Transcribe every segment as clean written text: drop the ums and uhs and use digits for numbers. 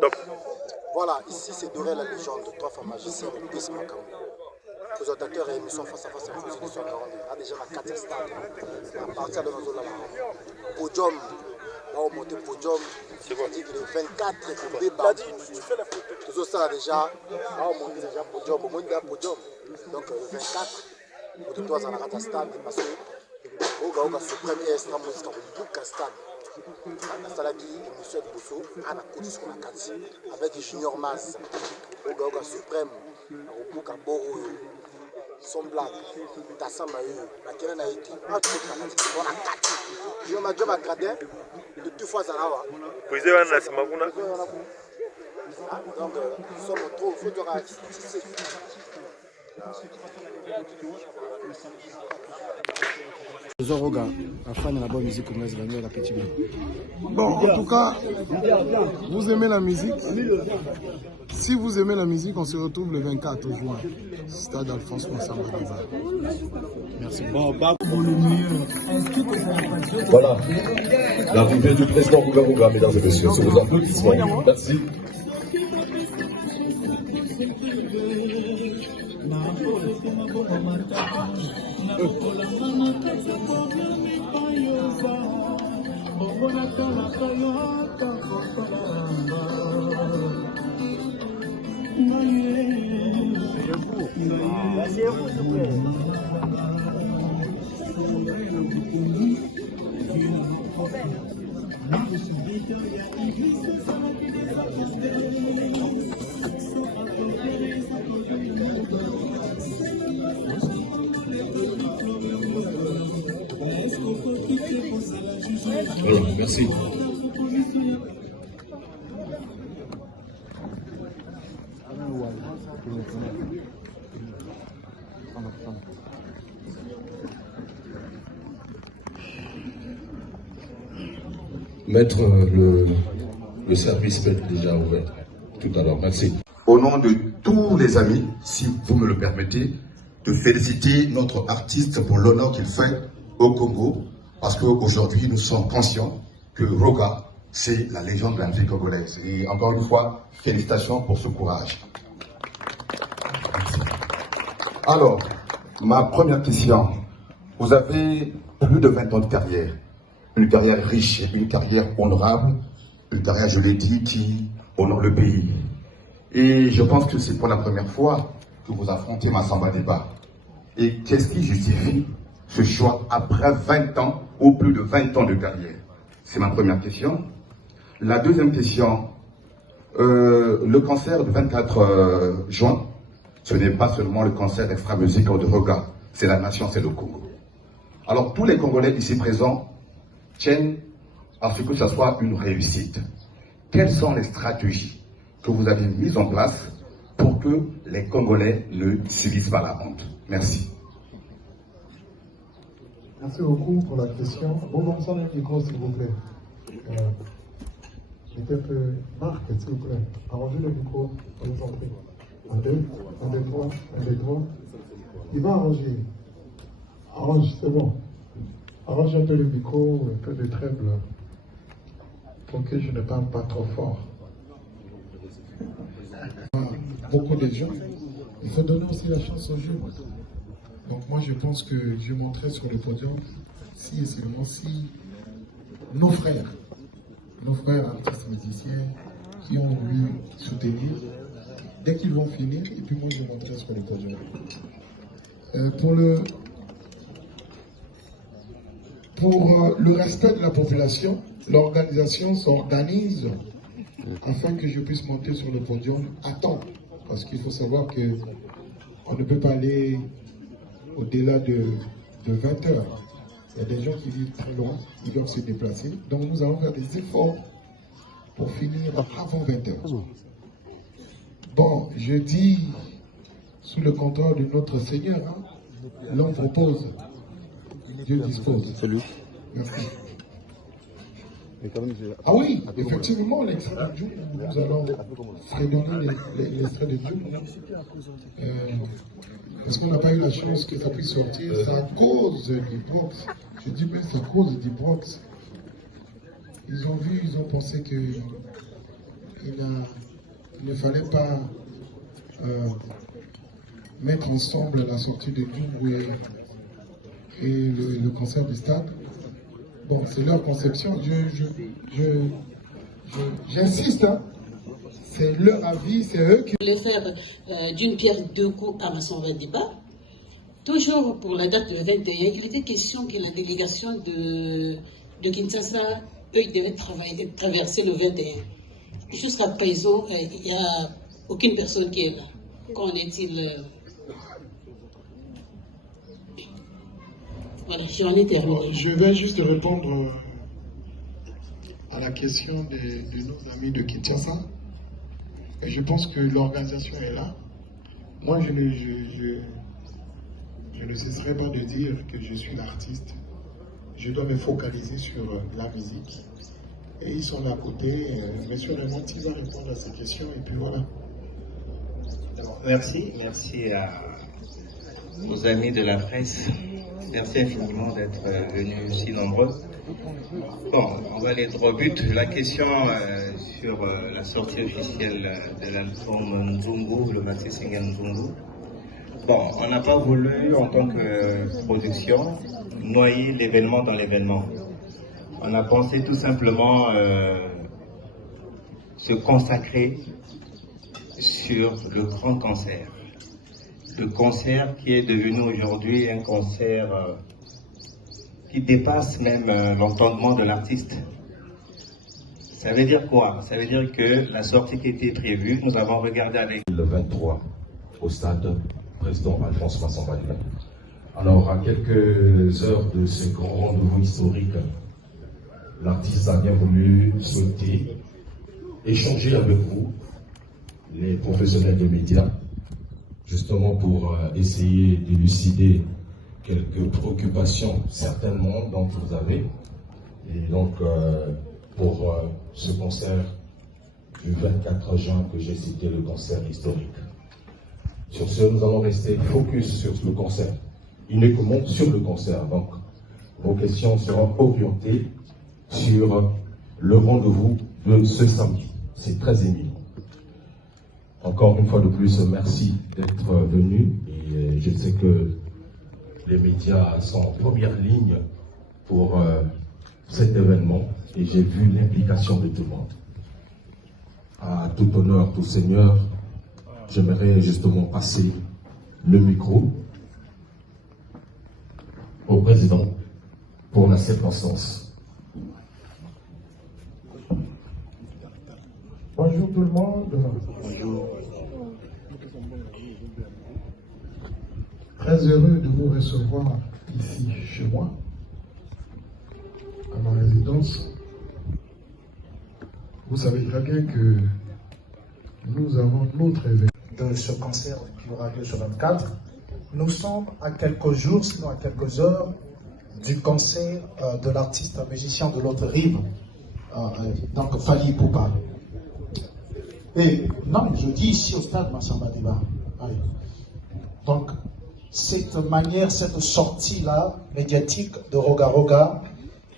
Top. Voilà, ici c'est Doré la légende, trois femmes magiciens, le Brice Makamou. Présentateur et émission face à face à Fouzi Nissan Garonde. Il y a déjà la 4 stade. À partir de nos zones là, podium. Là, on monte podium. C'est quoi? C'est-à-dire qu'il est 24 et débat. Tu fais la photo. Tout ça déjà. Là, on monte déjà podium. Au moins, il y a podium. Donc, le 24, pour toi, ça n'a pas de stade. Parce que, au gars, suprême et extra musique, on boucle un stade. Nasalaki émission de Bosso à la côte sur la Kati avec Junior Mas Oga Suprême au Bouka Boro son blague Tassamba la Kena na été à toute la Kati on a Kati je m'a déjà gradé de deux fois à la Poésie on a Simaguna. Donc nous sommes trop faut dire Zoroga, afin de la bonne musique congolaise, la petite bien. Bon, en tout cas, vous aimez la musique. Si vous aimez la musique, on se retrouve le 24 juin. Stade Alphonse Massamba. Merci. Voilà, l'arrivée du président Rouga, mesdames et messieurs, sur vos applaudissements. Merci. Merci. Maître, le service peut être déjà ouvert tout à l'heure. Merci. Au nom de tous les amis, si vous me le permettez, de féliciter notre artiste pour l'honneur qu'il fait au Congo, parce qu'aujourd'hui, nous sommes conscients que Roga, c'est la légende de la musique congolaise. Et encore une fois, félicitations pour ce courage. Merci. Alors, ma première question. Vous avez plus de 20 ans de carrière. Une carrière riche, une carrière honorable, une carrière, je l'ai dit, qui honore le pays. Et je pense que c'est pour la première fois que vous affrontez Massamba Débat. Et qu'est-ce qui justifie ce choix après 20 ans ou plus de 20 ans de carrière? C'est ma première question. La deuxième question, le concert du 24 juin, ce n'est pas seulement le concert extra-musical de Roga, c'est la nation, c'est le Congo. Alors tous les Congolais ici présents tiennent à ce que ça soit une réussite. Quelles sont les stratégies que vous avez mises en place pour que les Congolais ne subissent pas la honte? Merci. Merci beaucoup pour la question. Bon, ça le micro, s'il vous plaît. Mettez un peu Marc, s'il vous plaît. Arrangez le micro, on vous en prie. Un, deux, trois. Il va arranger. Arrange, c'est bon. Arrange un peu le micro, un peu de treble, pour que je ne parle pas trop fort. Beaucoup de gens, il faut donner aussi la chance aux jeunes. Donc moi je pense que je montrerai sur le podium si et seulement si nos frères artistes musiciens qui ont voulu soutenir, dès qu'ils vont finir, et puis moi je montrerai sur le podium. Pour le respect de la population, l'organisation s'organise afin que je puisse monter sur le podium à temps. Parce qu'il faut savoir qu'on ne peut pas aller au-delà de 20 heures. Il y a des gens qui vivent très loin, ils doivent se déplacer. Donc nous allons faire des efforts pour finir avant 20 heures. Bon, je dis sous le contrôle de notre Seigneur, hein, l'homme propose, Dieu dispose. C'est lui. Merci. Ah oui, effectivement, l'extrait de Dieu, nous allons fredonner l'extrait de Dieu. Parce qu'on n'a pas eu la chance que ça puisse sortir, c'est à cause du Bronx. Je dis, mais c'est à cause du Bronx. Ils ont vu, ils ont pensé que il ne fallait pas mettre ensemble la sortie de Djoubou et le concert du stade. Bon, c'est leur conception. J'insiste, hein. C'est leur avis, c'est eux qui... Le faire d'une pierre deux coups à Massamba débat. Toujours pour la date du 21, il était question que la délégation de Kinshasa, eux, ils devaient traverser le 21. Jusqu'à présent, il n'y a aucune personne qui est là. Qu'en est-il? Voilà, j'en ai terminé. Je vais juste répondre à la question de nos amis de Kinshasa. Et je pense que l'organisation est là. Moi, je ne cesserai pas de dire que je suis l'artiste. Je dois me focaliser sur la musique. Et ils sont là à côté. Monsieur Raymond, il va répondre à ces questions. Et puis voilà. Merci aux amis de la presse. Merci infiniment d'être venus si nombreux. Bon, on va aller droit au but. La question sur la sortie officielle de l'album Nzungu, le Maxi Single Nzungu. Bon, on n'a pas voulu, en tant que production, noyer l'événement dans l'événement. On a pensé tout simplement se consacrer sur le grand concert. Le concert qui est devenu aujourd'hui un concert qui dépasse même l'entendement de l'artiste. Ça veut dire quoi? Ça veut dire que la sortie qui était prévue, nous avons regardé avec... Le 23 au stade président Alphonse Massamba Débat. Alors, à quelques heures de ce grand rendez-vous historique, l'artiste a bien voulu souhaiter échanger avec vous, les professionnels des médias, justement pour essayer d'élucider quelques préoccupations certainement dont vous avez. Et donc, pour ce concert du 24 juin que j'ai cité, le concert historique. Sur ce, nous allons rester focus sur le concert, uniquement sur le concert. Donc, vos questions seront orientées sur le rendez-vous de ce samedi. C'est très éminent. Encore une fois de plus, merci d'être venu. Et je sais que les médias sont en première ligne pour cet événement. Et j'ai vu l'implication de tout le monde. À tout honneur, tout seigneur, j'aimerais justement passer le micro au président pour la circonstance. Bonjour tout le monde. Bonjour. Très heureux de vous recevoir ici chez moi, à ma résidence. Vous savez très bien que nous avons notre événement de ce concert qui aura lieu ce 24. Nous sommes à quelques jours, sinon à quelques heures, du concert de l'artiste musicien de l'autre rive, donc Fally Ipupa. Et non, je dis ici au stade Massamba Débat. Donc, cette manière, cette sortie-là, médiatique de Roga Roga,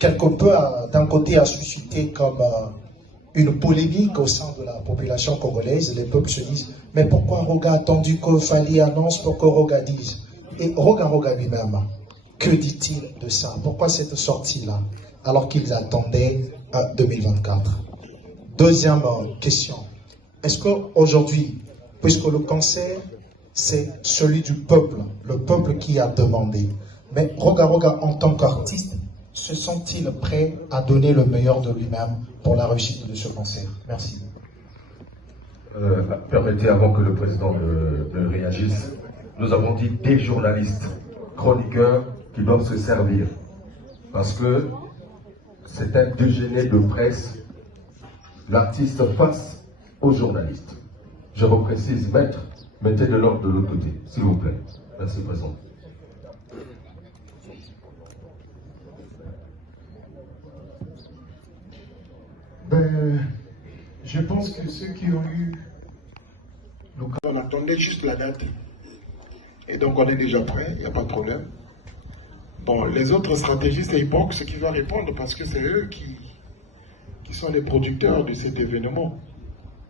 quelque peu, d'un côté, a suscité comme une polémique au sein de la population congolaise. Les peuples se disent, mais pourquoi Roga a attendu que Fally annonce pour que Roga dise? Et Roga Roga lui-même, que dit-il de ça? Pourquoi cette sortie-là, alors qu'ils attendaient 2024? Deuxième question. Est-ce qu'aujourd'hui, puisque le concert, c'est celui du peuple, le peuple qui a demandé, mais Roga Roga en tant qu'artiste, se sent-il prêt à donner le meilleur de lui-même pour la réussite de ce concert? Merci. Permettez, avant que le président ne réagisse, nous avons dit des journalistes, chroniqueurs qui doivent se servir. Parce que c'est un déjeuner de presse, l'artiste face aux journalistes. Je reprécise, maître, mettez de l'ordre de l'autre côté, s'il vous plaît. Merci, président. Je pense que ceux qui ont eu... Donc on attendait juste la date. Et donc on est déjà prêt, il n'y a pas de problème. Bon, les autres stratégistes et Ibox qui vont répondre parce que c'est eux qui sont les producteurs de cet événement.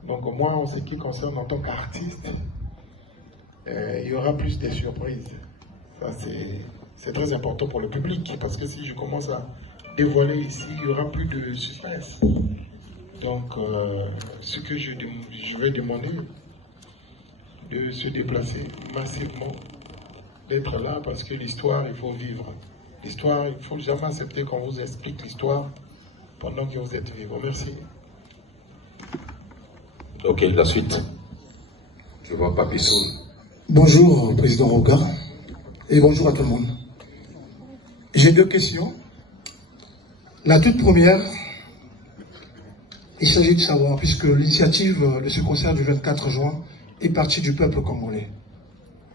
Donc moi, en ce qui concerne en tant qu'artiste, il y aura plus de surprises. Ça, c'est très important pour le public, parce que si je commence à dévoiler ici, il n'y aura plus de suspense. Donc, ce que je vais demander, de se déplacer massivement, d'être là, parce que l'histoire, il faut vivre. L'histoire, il ne faut jamais accepter qu'on vous explique l'histoire pendant que vous êtes vivant. Merci. Ok, la suite. Je vois Papi Soul. Bonjour, Président Roga, et bonjour à tout le monde. J'ai deux questions. La toute première, il s'agit de savoir, puisque l'initiative de ce concert du 24 juin est partie du peuple congolais,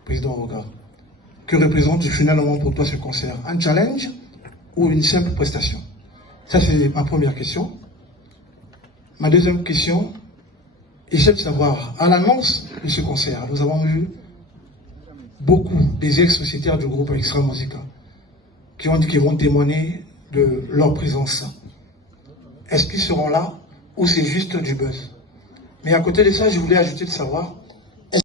Président Roga, que représente finalement pour toi ce concert? Un challenge ou une simple prestation? Ça, c'est ma première question. Ma deuxième question, il s'agit de savoir, à l'annonce de ce concert, nous avons eu beaucoup des ex-sociétaires du groupe Extra Musica qui ont dit qu'ils vont témoigner de leur présence. Est-ce qu'ils seront là ou c'est juste du buzz? Mais à côté de ça, je voulais ajouter de savoir,